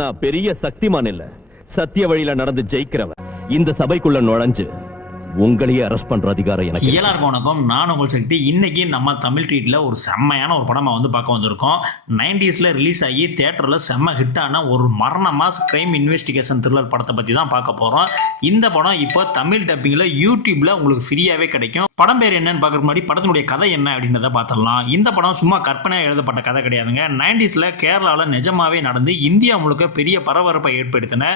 நான் பெரிய சக்திமான் இல்ல, சத்திய வழியில நடந்து ஜெயிக்கிறவன். இந்த சபைக்குள்ள நுழைஞ்சு உங்களையே அரெஸ்ட் பண்ற அதிகாரம் எனக்கு. எல்லாருக்கும் வணக்கம், நான் உங்கள் சக்தி. இன்னைக்கு நம்ம தமிழ் ட்ரீட்ல ஒரு செம்மையான ஒரு படமா பார்க்க வந்திருக்கோம். 90ஸ்ல ரிலீஸ் ஆகி தியேட்டர்ல செம்ம ஹிட்டான ஒரு மரண மாஸ் கிரைம் இன்வெஸ்டிகேஷன் த்ரில்லர் படத்தை பத்தி தான் பார்க்க போறோம். இந்த படம் இப்போ தமிழ் டப்பிங்ல யூடியூப்ல உங்களுக்கு ஃப்ரீயாவே கிடைக்கும். படம் பேர் என்னன்னு பார்க்கறதுக்கு முன்னாடி படத்தினுடைய கதை என்ன அப்படின்றத பார்த்துடலாம். இந்த படம் சும்மா கற்பனையாக எழுதப்பட்ட கதை கிடையாதுங்க. 90ஸ்ல கேரளாவில் நிஜமாவே நடந்து இந்தியா முழுக்க பெரிய பரபரப்பை ஏற்படுத்தின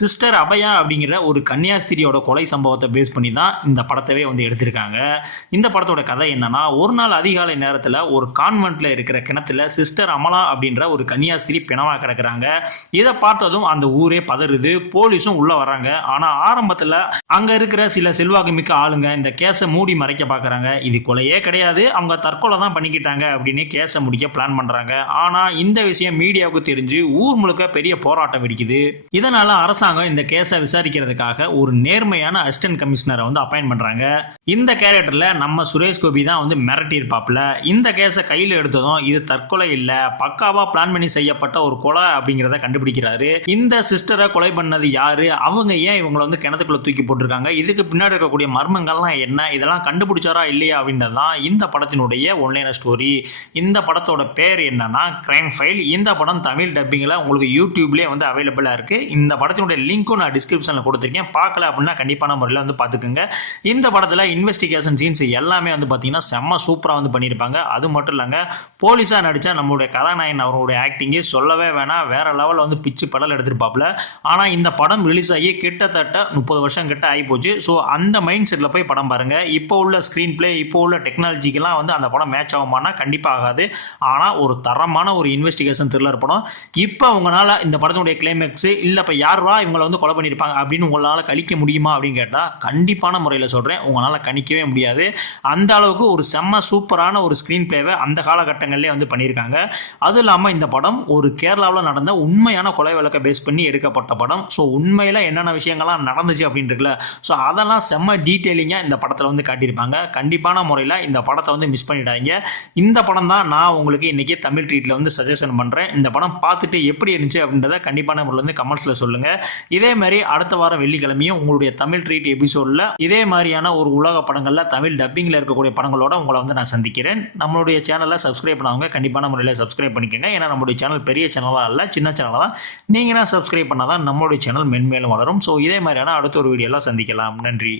சிஸ்டர் அபயா அப்படிங்கிற ஒரு கன்னியாஸ்திரியோட கொலை சம்பவத்தை பேஸ் பண்ணி தான் இந்த படத்தவே எடுத்திருக்காங்க. இந்த படத்தோட கதை என்னன்னா, ஒரு நாள் அதிகாலை நேரத்தில் ஒரு கான்வென்ட்ல இருக்கிற கிணத்துல சிஸ்டர் அமலா அப்படின்ற ஒரு கன்னியாஸ்திரி பிணமா கிடக்குறாங்க. இதை பார்த்ததும் அந்த ஊரே பதறுது. போலீஸும் உள்ள வராங்க. ஆனா ஆரம்பத்தில் அங்க இருக்கிற சில செல்வாக்கு மிக்க ஆளுங்க இந்த கேஸை மூடி மறைக்க பார்க்குறாங்க. இது கொலையே கிடையாது, அவங்க தற்கொலை தான் பண்ணிக்கிட்டாங்க அப்படின்னு கேஸை முடிக்க பிளான் பண்றாங்க. ஆனா இந்த விஷயம் மீடியாவுக்கு தெரிஞ்சு ஊர் முழுக்க பெரிய போராட்டம் வெடிக்குது. இதனால அரசாங்கம் இந்த கேஸை விசாரிக்கிறதுக்காக ஒரு நேர்மையான அசிஸ்டன்ட் கமிஷனரை அப்பாயின்ட் பண்றாங்க. இந்த கேரக்டர்ல நம்ம சுரேஷ் கோபி தான் மிரட்டி இருப்பாப்ல. இந்த கேஸை கையில் எடுத்ததும் இது தற்கொலை இல்ல, பக்காவா பிளான் பண்ணி செய்யப்பட்ட ஒரு கொலை அப்படிங்கிறத கண்டுபிடிக்கிறாரு. இந்த சிஸ்டரை கொலை பண்ணது யாரு, அவங்க ஏன் இவங்களை கிணத்துக்குள்ள தூக்கி போட்டிருக்காங்க, இதுக்கு பின்னாடி இருக்கக்கூடிய மர்மங்கள்லாம் என்ன, இதெல்லாம் கண்டுபிடிச்சாரா இல்லையா அப்படின்றதுதான் இந்த படத்தினுடைய ஒன்லைன் ஸ்டோரி. இந்த படத்தோட பேர் என்னன்னா கிரைம் ஃபைல். இந்த படம் தமிழ் டப்பிங்ல உங்களுக்கு யூடியூப்லேயே அவைலபிளா இருக்கு. இந்த படத்தினுடைய லிங்க்கும் நான் டிஸ்கிரிப்ஷன்ல கொடுத்துருக்கேன். பார்க்கல அப்படின்னா கண்டிப்பான முறையில் பார்த்துக்கோங்க. இந்த படத்துல இன்வெஸ்டிகேஷன் சீன்ஸ் எல்லாமே பாத்தீங்கன்னா செம்ம சூப்பரா பண்ணிருப்பாங்க. அது மட்டும் இல்லங்க, போலீஸா நடிச்சா நம்மளுடைய கதாநாயகன் அவருடைய ஆக்டிங்கே சொல்லவே வேணாம், வேற லெவல்ல பிச்சு படல் எடுத்திருப்பாப்ல. ஆனா இந்த படம் ரிலீஸ் ஆகி கிட்டத்தட்ட 30 வருஷம் கிட்ட ஆகி போச்சு. ஸோ அந்த மைண்ட் செட்ல போய் படம் பாருங்க. இப்போ உள்ள ஸ்கிரீன் பிளே, இப்போ உள்ள டெக்னாலஜிக்கெல்லாம் அந்த படம் மேட்ச் ஆகுமானா கண்டிப்பா ஆகாது. ஆனா ஒரு தரமான ஒரு இன்வெஸ்டிகேஷன் த்ரில்லர் படம். இப்போ உங்களால இந்த படத்தினுடைய கிளைமேக்ஸ் இல்ல இப்ப யாரா இவங்களை கொலை பண்ணிருப்பாங்க அப்படின்னு உங்களால கழிக்க முடியுமா அப்படின்னு கேட்டா கண்டிப்பான முறையில் சொல்றேன், உங்களால கணிக்கவே முடியாது. அந்த அளவுக்கு ஒரு செம்ம சூப்பரான ஒரு ஸ்கிரீன் பிளேவை அந்த காலகட்டங்களிலே பண்ணியிருக்காங்க. அதுவும் இல்லாமல் இந்த படம் ஒரு கேரளாவில் நடந்த உண்மையான கொலை வழக்கை பேஸ் பண்ணி எடுக்கப்பட்ட படம். ஸோ உண்மையில் என்னென்ன விஷயங்கள்லாம் நடந்துச்சு அப்படின்னு இருக்குல்ல, ஸோ அதெல்லாம் செம்ம டீட்டெயிலிங்காக இந்த படத்தில் காட்டியிருப்பாங்க. கண்டிப்பான முறையில் இந்த படத்தை மிஸ் பண்ணிடாதீங்க. இந்த படம் தான் நான் உங்களுக்கு இன்னைக்கு தமிழ் ட்ரீட்ல சஜஷன் பண்றேன். இந்த படம் பார்த்துட்டு எப்படி இருந்துச்சு அப்படின்றத கண்டிப்பான முறையில் கமெண்ட்ஸ்ல சொல்லுங்க. இதே மாதிரி அடுத்த வாரம் வெள்ளிக்கிழமையும் உங்களுடைய தமிழ் ட்ரீட் எபிசோட்ல இதே மாதிரியான ஒரு உலக படங்கள்ல தமிழ் டப்பிங்ல இருக்கக்கூடிய படங்களோட உங்களை நான் சந்திக்கிறேன். நம்மளுடைய சேனலை சப்ஸ்கிரைப் பண்ணாங்க கண்டிப்பான முறையில் சப்ஸ்கிரைப் பண்ணிக்கோங்க. ஏன்னா நம்மளுடைய சேனல் பெரிய சேனலா இல்ல, சின்ன சேனல் தான். நீங்க சப்ஸ்கிரைப் பண்ணாதான் நம்மளுடைய சேனல் மென்மேலும் வளரும். ஸோ இதே மாதிரியான அடுத்த ஒரு வீடியோலாம் சந்திக்கலாம். நன்றி.